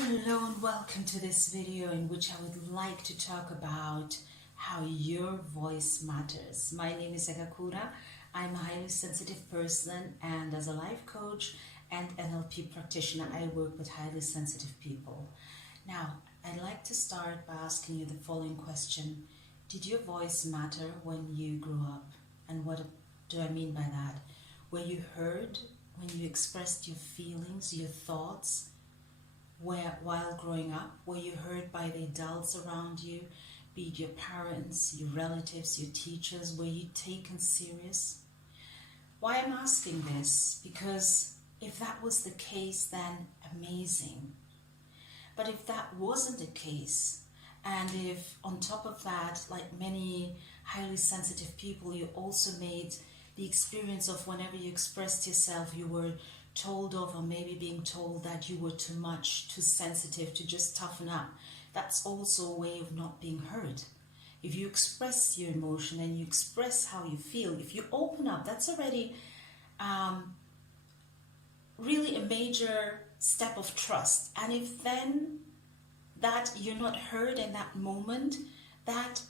Hello and welcome to this video in which I would like to talk about how your voice matters. My name is Agakura. I'm a highly sensitive person, and as a life coach and NLP practitioner, I work with highly sensitive people. Now, I'd like to start by asking you the following question. Did your voice matter when you grew up? And what do I mean by that? Were you heard when you expressed your feelings, your thoughts? While growing up, were you heard by the adults around you, be it your parents, your relatives, your teachers? Were you taken serious? Why I'm asking this? Because if that was the case, then amazing. But if that wasn't the case, and if on top of that, like many highly sensitive people, you also made the experience of whenever you expressed yourself, you were told of, or maybe being told that you were too much, too sensitive, to just toughen up. That's also a way of not being heard. If you express your emotion and you express how you feel, if you open up, that's already really a major step of trust. And if then that you're not heard in that moment, that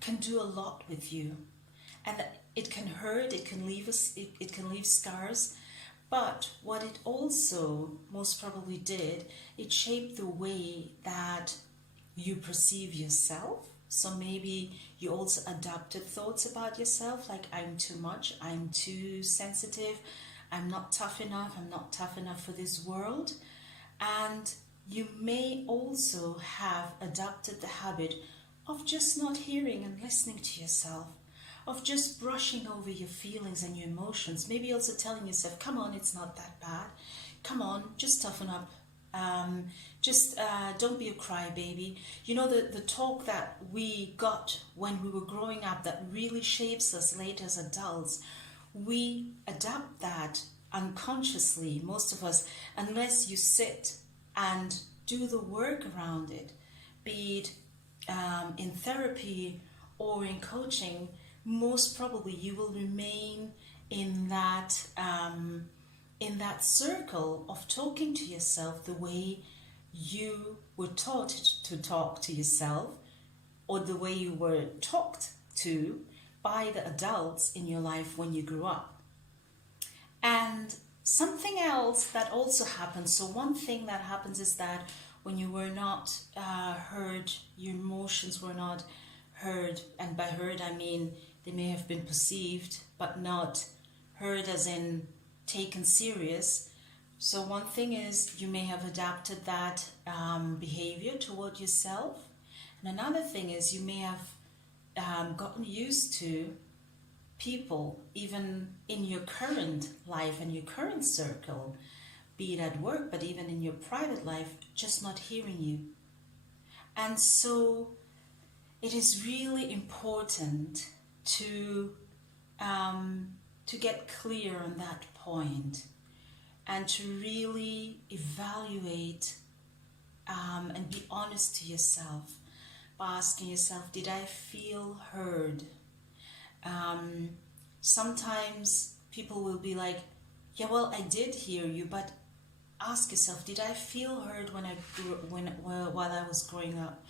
can do a lot with you. And it can hurt, it can leave us, it can leave scars. But what it also most probably did, it shaped the way that you perceive yourself. So maybe you also adopted thoughts about yourself, like I'm too much, I'm too sensitive, I'm not tough enough for this world. And you may also have adopted the habit of just not hearing and listening to yourself, of just brushing over your feelings and your emotions, maybe also telling yourself, come on, it's not that bad, come on, just toughen up, don't be a crybaby. You know, the talk that we got when we were growing up that really shapes us later as adults, we adapt that unconsciously, most of us, unless you sit and do the work around it, be it in therapy or in coaching. Most probably you will remain in that circle of talking to yourself the way you were taught to talk to yourself, or the way you were talked to by the adults in your life when you grew up. And something else that also happens, so one thing that happens is that when you were not heard, your emotions were not heard, and by heard I mean they may have been perceived, but not heard as in taken serious. So one thing is you may have adapted that behavior toward yourself. And another thing is you may have gotten used to people, even in your current life and your current circle, be it at work, but even in your private life, just not hearing you. And so it is really important to get clear on that point, and to really evaluate and be honest to yourself by asking yourself, did I feel heard? Sometimes people will be like, yeah, well, I did hear you, but ask yourself, did I feel heard while I was growing up?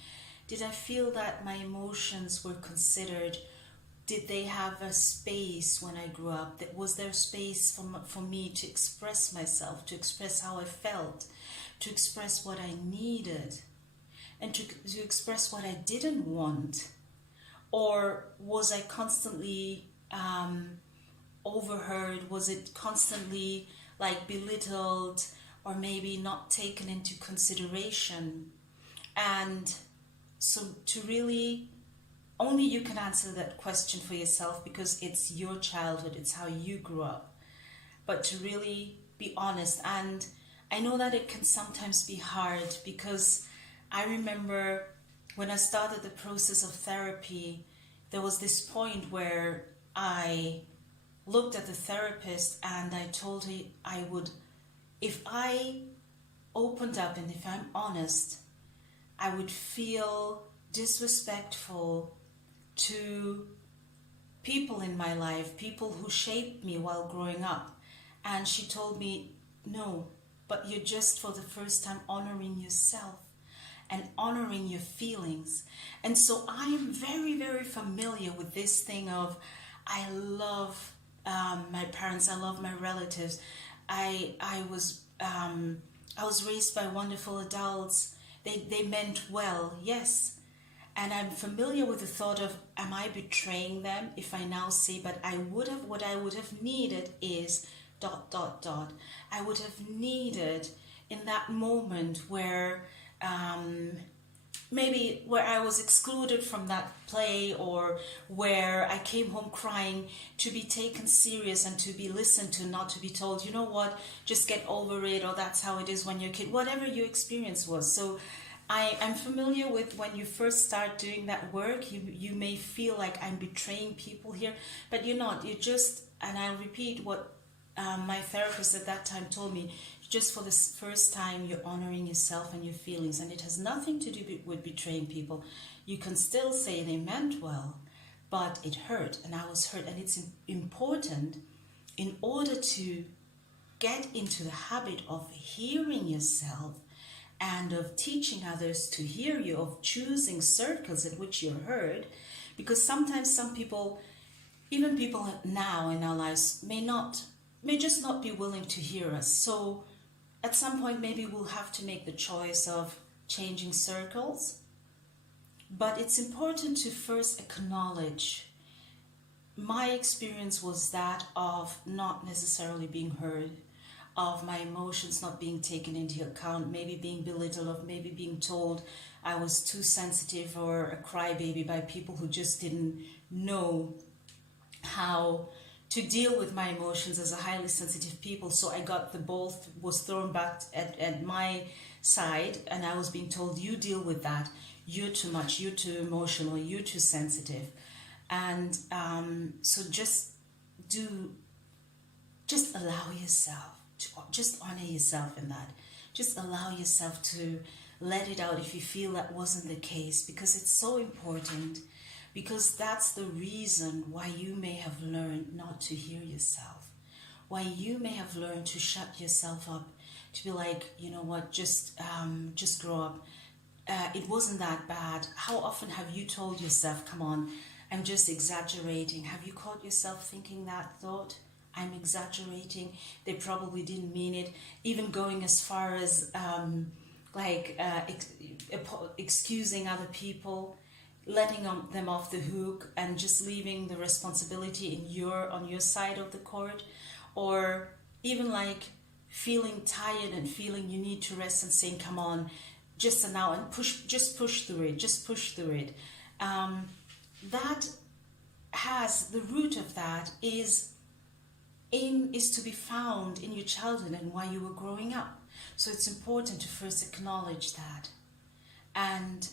Did I feel that my emotions were considered? Did they have a space when I grew up? Was there space for me to express myself, to express how I felt, to express what I needed, and to express what I didn't want? Or was I constantly overheard? Was it constantly like belittled, or maybe not taken into consideration? And so to really, only you can answer that question for yourself, because it's your childhood, it's how you grew up. But to really be honest, and I know that it can sometimes be hard, because I remember when I started the process of therapy, there was this point where I looked at the therapist and I told her I would, if I opened up and if I'm honest, I would feel disrespectful to people in my life, people who shaped me while growing up. And she told me, no, but you're just for the first time honoring yourself and honoring your feelings. And so I am very, very familiar with this thing of, I love my parents, I love my relatives. I was raised by wonderful adults. They meant well, yes. And I'm familiar with the thought of, am I betraying them if I now say, but what I would have needed is ... I would have needed in that moment where maybe where I was excluded from that play, or where I came home crying, to be taken serious and to be listened to, not to be told, you know what, just get over it, or that's how it is when you're a kid, whatever your experience was. So I'm familiar with when you first start doing that work, you may feel like I'm betraying people here, but you're not. You're just, and I'll repeat what my therapist at that time told me, just for the first time you're honoring yourself and your feelings, and it has nothing to do with betraying people. You can still say they meant well, but it hurt, and I was hurt. And it's important, in order to get into the habit of hearing yourself and of teaching others to hear you, of choosing circles in which you're heard, because sometimes some people, even people now in our lives, may just not be willing to hear us. So at some point, maybe we'll have to make the choice of changing circles. But it's important to first acknowledge. My experience was that of not necessarily being heard, of my emotions not being taken into account, maybe being belittled, of maybe being told I was too sensitive or a crybaby by people who just didn't know how to deal with my emotions as a highly sensitive people. So I got the ball was thrown back at my side, and I was being told, you deal with that, you're too much, you're too emotional, you're too sensitive. And so just allow yourself to just honor yourself in that. Just allow yourself to let it out if you feel that wasn't the case, because it's so important. Because that's the reason why you may have learned not to hear yourself. Why you may have learned to shut yourself up, to be like, you know what, just grow up. It wasn't that bad. How often have you told yourself, come on, I'm just exaggerating? Have you caught yourself thinking that thought? I'm exaggerating. They probably didn't mean it. Even going as far as excusing other people, letting them off the hook, and just leaving the responsibility on your side of the court. Or even like feeling tired and feeling you need to rest and saying, come on, just now, and push through it. That has, the root of that is to be found in your childhood and why you were growing up. So it's important to first acknowledge that, and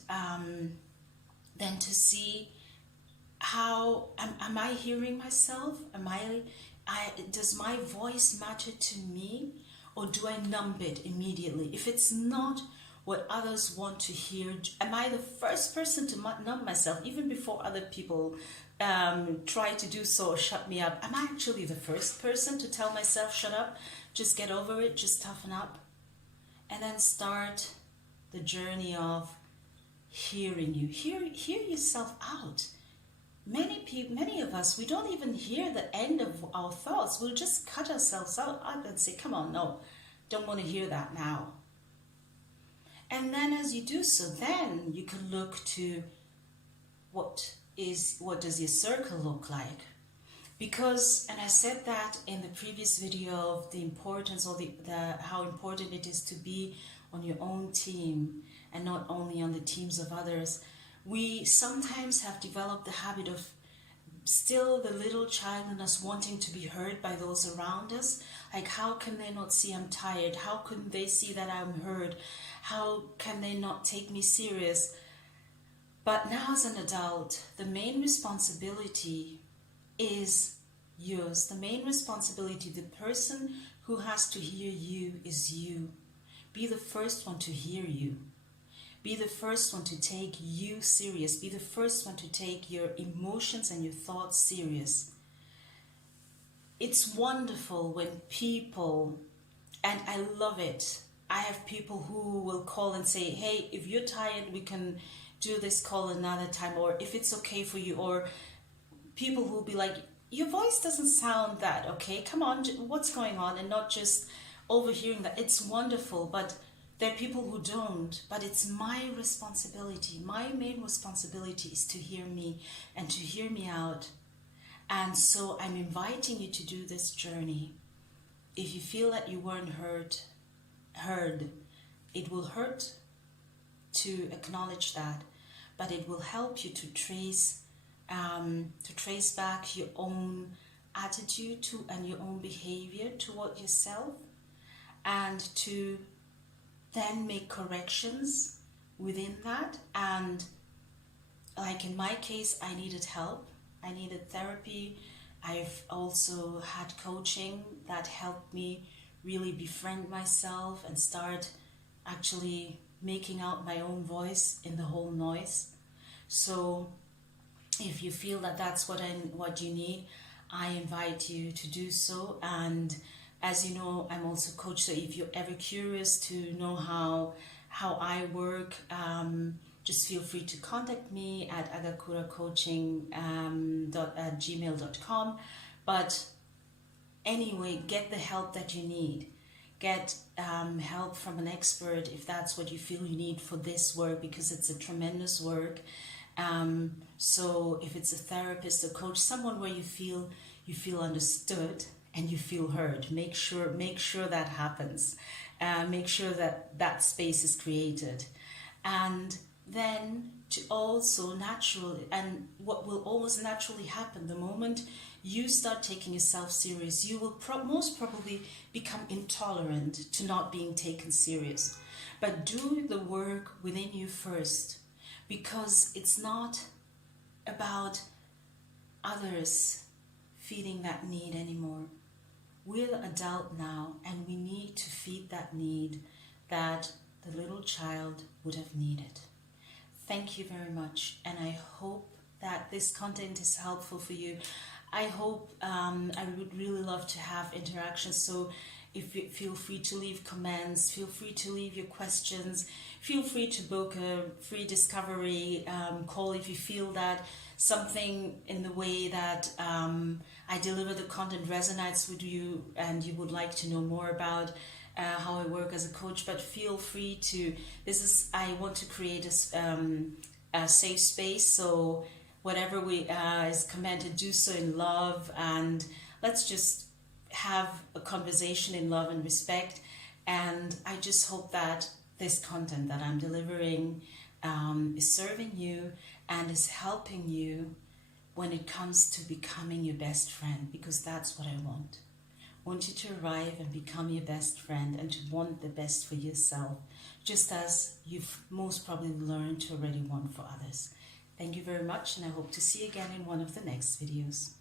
then to see how am I hearing myself? Does my voice matter to me, or do I numb it immediately? If it's not what others want to hear, am I the first person to numb myself even before other people try to do so or shut me up? Am I actually the first person to tell myself, shut up, just get over it, just toughen up? And then start the journey of hearing you. Hear yourself out. Many of us, we don't even hear the end of our thoughts. We'll just cut ourselves out and say, come on, no, don't want to hear that now. And then as you do so, then you can look to what does your circle look like? Because, and I said that in the previous video of the importance, or how important it is to be on your own team and not only on the teams of others. We sometimes have developed the habit of still the little child in us wanting to be heard by those around us. Like, how can they not see I'm tired? How couldn't they see that I'm heard? How can they not take me serious? But now as an adult, the main responsibility is yours. The main responsibility, the person who has to hear you is you. Be the first one to hear you. Be the first one to take you serious. Be the first one to take your emotions and your thoughts serious. It's wonderful when people And I love it. I have people who will call and say, hey, if you're tired, we can do this call another time, or if it's okay for you. Or people who will be like, your voice doesn't sound that okay, come on, what's going on? And not just overhearing that. It's wonderful, but there are people who don't. But it's my responsibility. My main responsibility is to hear me and to hear me out. And so I'm inviting you to do this journey. If you feel that you weren't heard, it will hurt to acknowledge that, but it will help you to trace back your own attitude to and your own behavior toward yourself, and to then make corrections within that. And like in my case, I needed help. I needed therapy. I've also had coaching that helped me really befriend myself and start actually making out my own voice in the whole noise. So if you feel that that's what you need, I invite you to do so. And as you know, I'm also a coach, so if you're ever curious to know how I work, just feel free to contact me at agakuracoaching@gmail.com. But anyway, get the help that you need. Get help from an expert if that's what you feel you need for this work, because it's a tremendous work. So if it's a therapist, a coach, someone where you feel understood and you feel heard, make sure that happens. Make sure that space is created. And then to also naturally, and what will always naturally happen the moment you start taking yourself serious, you will most probably become intolerant to not being taken serious. But do the work within you first, because it's not about others feeding that need anymore. We're adult now, and we need to feed that need that the little child would have needed. Thank you very much, and I hope that this content is helpful for you. I hope, I would really love to have interactions, so if you feel free to leave comments, feel free to leave your questions, feel free to book a free discovery call if you feel that something in the way that I deliver the content resonates with you and you would like to know more about how I work as a coach. But feel free to, I want to create a safe space, so whatever is commented, do so in love, and let's just have a conversation in love and respect. And I just hope that this content that I'm delivering is serving you and is helping you when it comes to becoming your best friend, because that's what I want. I want you to arrive and become your best friend and to want the best for yourself, just as you've most probably learned to already want for others. Thank you very much, and I hope to see you again in one of the next videos.